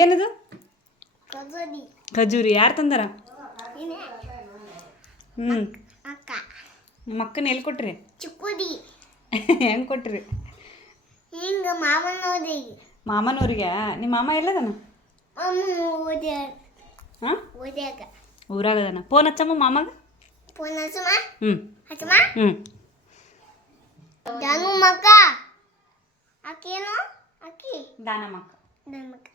ಏನದು? ಖಜೂರಿ. ಯಾರು ತಂದಾರ? ಮಕ್ಕನ ಎಲ್ಲಿ ಕೊಟ್ರಿ? ಹೆಂಗೆ ಕೊಟ್ರಿ? ಮಾಮನವ್ರಿಗೆ. ನಿಮ್ಮ ಮಾಮ ಎಲ್ಲದನ? ಹಾಂ, ಊರಾಗದನ. ಫೋನ್ ಹಚ್ಚಮ್ಮ ಮಾಮಾಗ. ಹ್ಞೂ ಹ್ಞೂ. ದಾನಮ್ಮಕ್ಕ.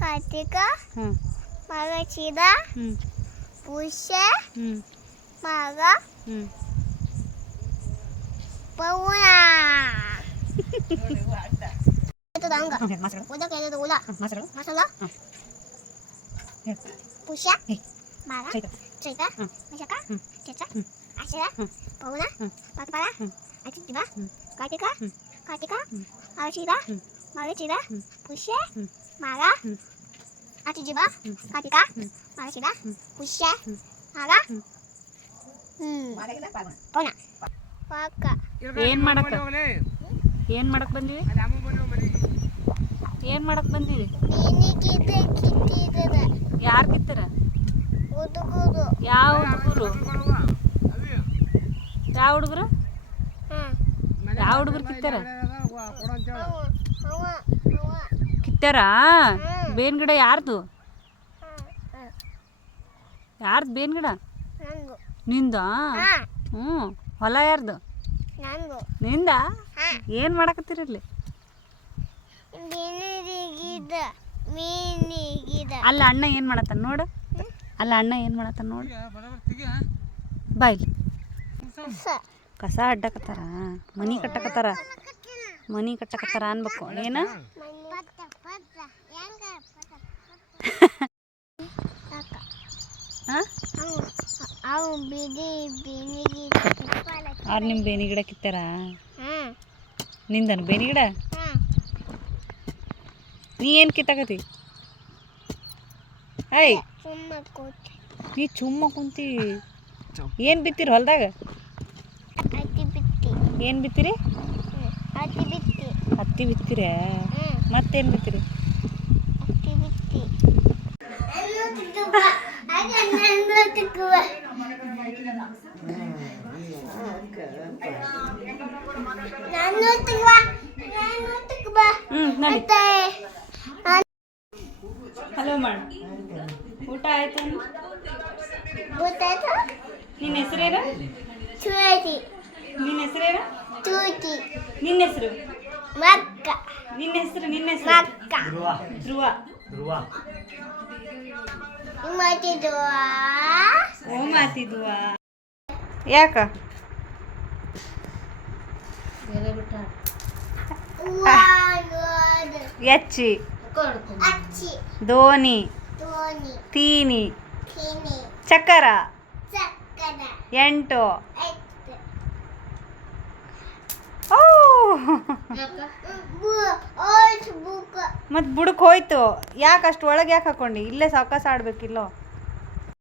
ಕಾರ್ತಿಕ ಮಗಚಿದ ಪುಷ್ಯ ಮಗ ಪೌನ ಪುಷ್ಯ ಮಗ ಚೈತ ಮಶಕ ಚಚ ಆಶಯ ಪೌನ ಪತ್ಪರ ಅಚಿತಿಬ ಕಾರ್ತಿಕ ಮಗಚಿದ ಮಗಚಿದ ಪುಷ್ಯ ಮಗ ಅಚಿಜಿಬ ಕಾರ್ತಿಕ ಮಗಚಿದ ಪುಷ್ಯ ಮಗ ಪೌನ ಪಾಕ. ಏನು ಮಾಡಕ್ಕೆ ಬಂದಿವಿ? ಏನು ಮಾಡಕ್ಕೆ ಬಂದಿವಿ? ಯಾರು ಕಿತ್ತಾರ? ಯಾವ ಹುಡುಗರು? ಯಾವ ಹುಡುಗರು? ಯಾವ ಹುಡುಗರು ಕಿತ್ತಾರ? ಕಿತ್ತಾರ? ಬೇನ್ ಗಿಡ ಯಾರ್ದು? ಯಾರ್ದು ಬೇನ್ ಗಿಡ? ನಿಂದ? ಹ್ಞೂ. ಹೊಲ ಯಾರ್ದು? ನಿಂದ? ಏನು ಮಾಡಕತ್ತೀರಲ್ಲಿ? ಅಲ್ಲ ಅಣ್ಣ ಏನು ಮಾಡತ್ತಾನ ನೋಡು. ಅಲ್ಲ ಅಣ್ಣ ಏನು ಮಾಡತ್ತಾನ ನೋಡು. ಬಾಯ್ಲಿ. ಕಸ ಅಡ್ಡಕತ್ತಾರ. ಮನಿ ಕಟ್ಟಕತ್ತಾರ ಅನ್ಬೇಕು. ಏನು? ಅವ್ರು ನಿಮ್ಮ ಬೇನಿ ಗಿಡ ಕಿತ್ತಾರ? ನಿಂದನು ಬೇನಿ ಗಿಡ? ನೀ ಏನು ಕಿತ್ತಾಕತಿ? ಐ ನೀ ಚುಮ್ಮ ಕುಂತಿ. ಏನು ಬಿತ್ತೀರಿ ಹೊಲ್ದಾಗ? ಏನು ಬಿತ್ತೀರಿ? ಹತ್ತಿ ಬಿತ್ತೀರ? ಮತ್ತೇನು ಬಿತ್ತೀರಿ? ಹಲೋ ಮಾಡು. ಊಟ ಆಯ್ತು? ನಿನ್ನ ಹೆಸರೇನು? ನಿನ್ನ ಹೆಸರೇನು? ನಿನ್ನ ಹೆಸರು? ನಿನ್ನ ಹೆಸರು? ಧ್ರುವ. ಓ ಮಾತಿದ್ವ? ಯಾಕ? ಎಚ್ಚಿ ಧೋನಿ ತೀನಿ ಚಕ್ಕರ 8 ಮತ್ತು ಬುಡಕ್ಕೆ ಹೋಯ್ತು. ಯಾಕೆ ಅಷ್ಟು ಒಳಗೆ ಯಾಕೆ ಹಾಕ್ಕೊಂಡು? ಇಲ್ಲೇ ಸಾವಕಾಶ ಆಡ್ಬೇಕಿಲ್ಲೋ.